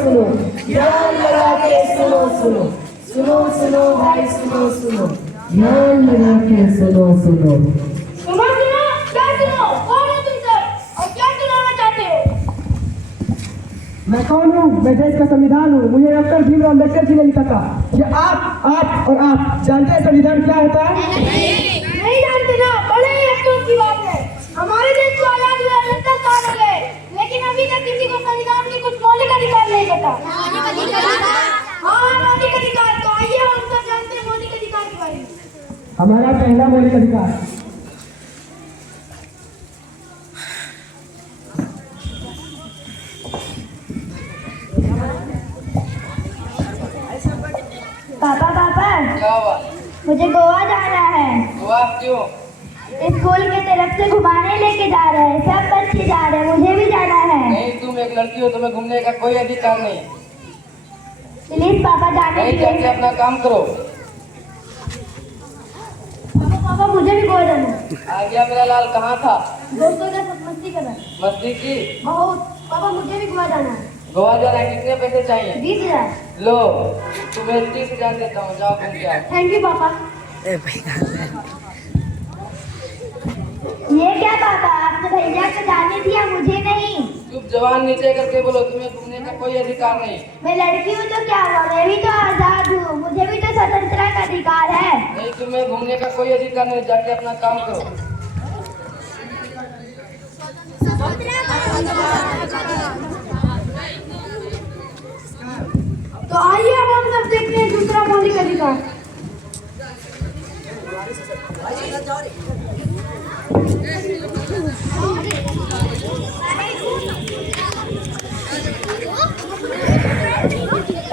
सुनो, ध्यान लगा के सुनो सुनो, सुनो सुनो भाई सुनो सुनो, ध्यान लगा के सुनो सुनो। सुनो सुनो, क्या सुनो? कौन हो तुम सब और क्या सुनाना चाहते हो? मैं कौन हूँ? मैं देश का संविधान हूँ। मुझे डॉक्टर भीमराव अम्बेडकर जी ने लिखा था कि आप और आप जानते हैं संविधान क्या होता है? नहीं जानते ना, बड़े ही अफसोस की बात है। हमारे देश को आजाद हुए 70 साल हो गए, लेकिन अभी तक किसी को संविधान के कुछ मौलिक अधिकार नहीं पता। हाँ, मौलिक अधिकार। तो आइए हम सब जानते हैं मौलिक अधिकार के बारे में। हमारा पहला मौलिक अधिकार, पापा पापा, क्या हुआ? मुझे गोवा जाना है। गोवा क्यों? स्कूल की तरफ से घुमाने लेके जा रहे हैं, सब बच्चे जा रहे हैं, मुझे भी जाना है। नहीं, तुम एक लड़की हो, तुम्हें घूमने का कोई अधिकार नहीं। प्लीज पापा जाने नहीं जाके दीजिए। अपना काम करो। पापा मुझे भी गोवा जाना है। आ गया मेरा लाल, कहाँ था? दोस्तों के साथ मस्ती करना है। मस्ती की? बहुत। पापा मुझे भी गोवा जाना है। गोवा जाना है, कितने पैसे चाहिए? 20,000। लो, तुम्हें 30,000 देता हूँ, जाओ घूम के आओ। थैंक यू पापा। ये क्या पापा, आपने भैया को जाने दिया, मुझे नहीं। चुप, जवान नीचे करके बोलो, तुम्हें घूमने का कोई अधिकार नहीं। मैं लड़की हूँ तो क्या हुआ, मैं भी तो आजाद हूँ, मुझे भी तो स्वतंत्रता का अधिकार है। नहीं, तुम्हें घूमने का कोई अधिकार नहीं, जाके अपना काम करो। तो आइए अब हम सब देखते हैं दूसरा मौलिक अधिकार।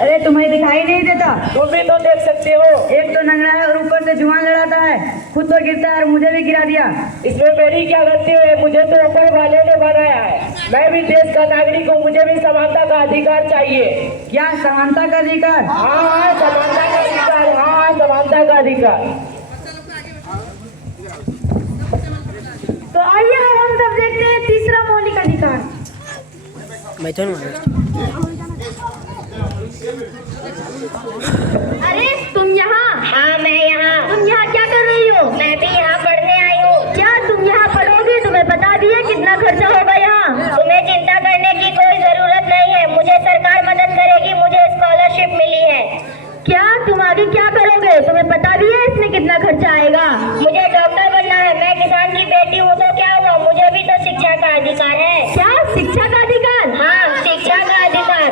अरे तुम्हें दिखाई नहीं देता? तुम भी तो देख सकते हो। एक तो नंगड़ा है और ऊपर से जुआन लड़ाता है, खुद तो गिरता है और मुझे भी गिरा दिया। इसमें मेरी क्या गलती है? मुझे तो ऊपर वाले ने बनाया है। मैं भी देश का नागरिक हूँ, मुझे भी समानता का अधिकार चाहिए। क्या समानता का अधिकार? हाँ, समानता का अधिकार। हाँ, समानता का अधिकार। तो आइए अब हम सब देखते हैं तीसरा मौलिक अधिकार। अरे तुम यहाँ? हाँ, मैं यहाँ। तुम यहाँ क्या कर रही हो? मैं भी यहाँ पढ़ने आई हूँ। क्या तुम यहाँ पढ़ोगे? तुम्हें बता दिया कितना खर्चा होगा यहाँ? तुम्हें चिंता करने की कोई जरूरत नहीं है, मुझे सरकार मदद करेगी, मुझे स्कॉलरशिप मिली है। क्या तुम आगे क्या करोगे? तुम्हें पता भी है इसमें कितना खर्चा आएगा? मुझे डॉक्टर बनना है, मैं किसान की बेटी हूँ तो क्या हुआ, मुझे भी तो शिक्षा का अधिकार है। क्या शिक्षा का अधिकार? हाँ, शिक्षा का अधिकार।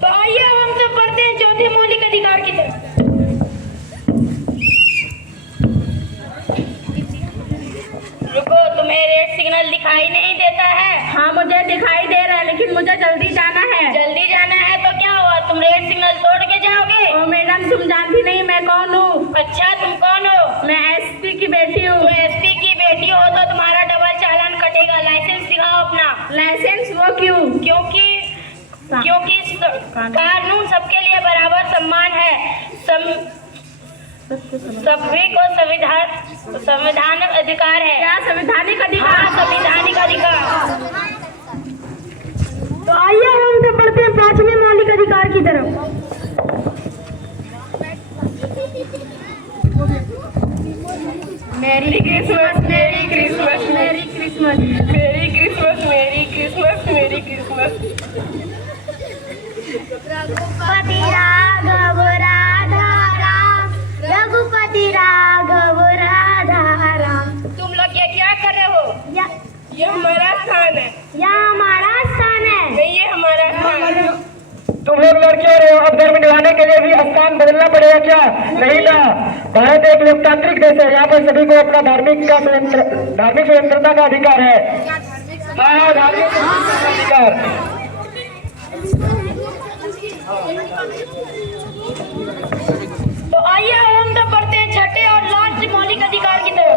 तो आइए अब हम सब पढ़ते हैं चौथे मौलिक अधिकार की तरफ। रुको, तुम्हें रेड सिग्नल दिखाई नहीं देता है? हाँ मुझे दिखाई दे रहा है, लेकिन मुझे जल्दी जाना है। जल्दी जाना है तो क्या हुआ, तुम रेड सिग्नल तोड़ के जाओगे? ओ मैडम, तुम जानती नहीं मैं कौन हूँ? अच्छा, तुम कौन हो? मैं एसपी की बेटी हूँ। तो एसपी की बेटी हो तो तुम्हारा डबल चालान कटेगा। लाइसेंस दिखाओ अपना। लाइसेंस? वो क्यों? क्योंकि कानून सबके लिए बराबर सम्मान है। सभी को संवैधानिक अधिकार है। क्या संवैधानिक अधिकार? हाँ, संवैधानिक अधिकार। तो आइए अब हम सब पढ़ते हैं पांचवें मौलिक अधिकार की तरफ। मेरी क्रिसमस, मेरी क्रिसमस, मेरी क्रिसमस। मेरी क्रिसमस, मेरी क्रिसमस, मेरी क्रिसमस। रघुपति राघव राधा राम, रघुपति राघव राधा राम। तुम लोग ये क्या कर रहे हो? ये हमारा स्थान है। यहाँ हमारा स्थान है। नहीं, ये हमारा स्थान है। तुम लोग लड़के हो, अब धर्म निभाने के लिए भी स्थान बदलना पड़ेगा क्या? नहीं ना, भारत एक लोकतांत्रिक देश है, यहाँ पर सभी को अपना धार्मिक स्वतंत्रता का अधिकार है। हाँ, धार्मिक स्वतंत्रता का अधिकार। तो आइए अब हम सब पढ़ते हैं छठे और लास्ट मौलिक अधिकार की तरफ।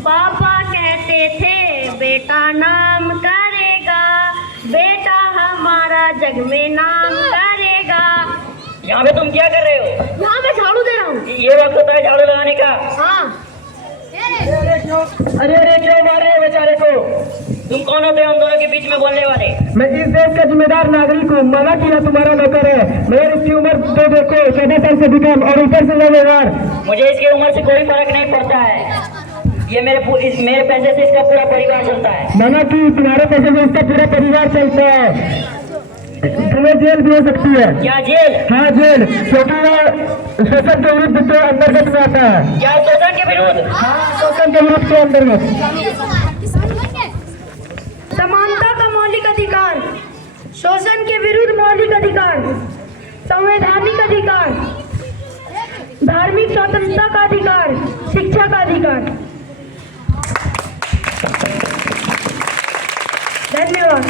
पापा कहते थे बेटा नाम करेगा, बेटा हमारा जग में नाम करेगा। यहाँ पे तुम क्या कर रहे हो? यहाँ मैं झाड़ू दे रहा हूँ। ये वक्त होता है झाड़ू लगाने का। हाँ अरे अरे क्यों मारे हैं बेचारे को? तुम कौन होते हो हम दोनों के बीच में बोलने वाले? मैं इस देश का जिम्मेदार नागरिक हूँ। मना किया तुम्हारा नौकर है। मगर इसकी उम्र तो देखो, 14 साल से भी कम, और ऊपर से व्यवहार। मुझे इसकी उम्र से कोई फर्क नहीं पड़ता है। ये मेरे पैसे से इसका पूरा परिवार चलता है। मना की तुम्हारे पैसे से इसका पूरा परिवार चलता है। तुम्हें जेल भी हो सकती है। क्या जेल? हाँ जेल, क्योंकि वह शोषण के विरुद्ध के अंतर्गत में आता है। क्या शोषण के विरुद्ध? हाँ, शोषण के विरुद्ध के अंतर्गत। समानता का मौलिक अधिकार, शोषण के विरुद्ध मौलिक अधिकार, संवैधानिक अधिकार, धार्मिक स्वतंत्रता का अधिकार, शिक्षा का अधिकार। धन्यवाद।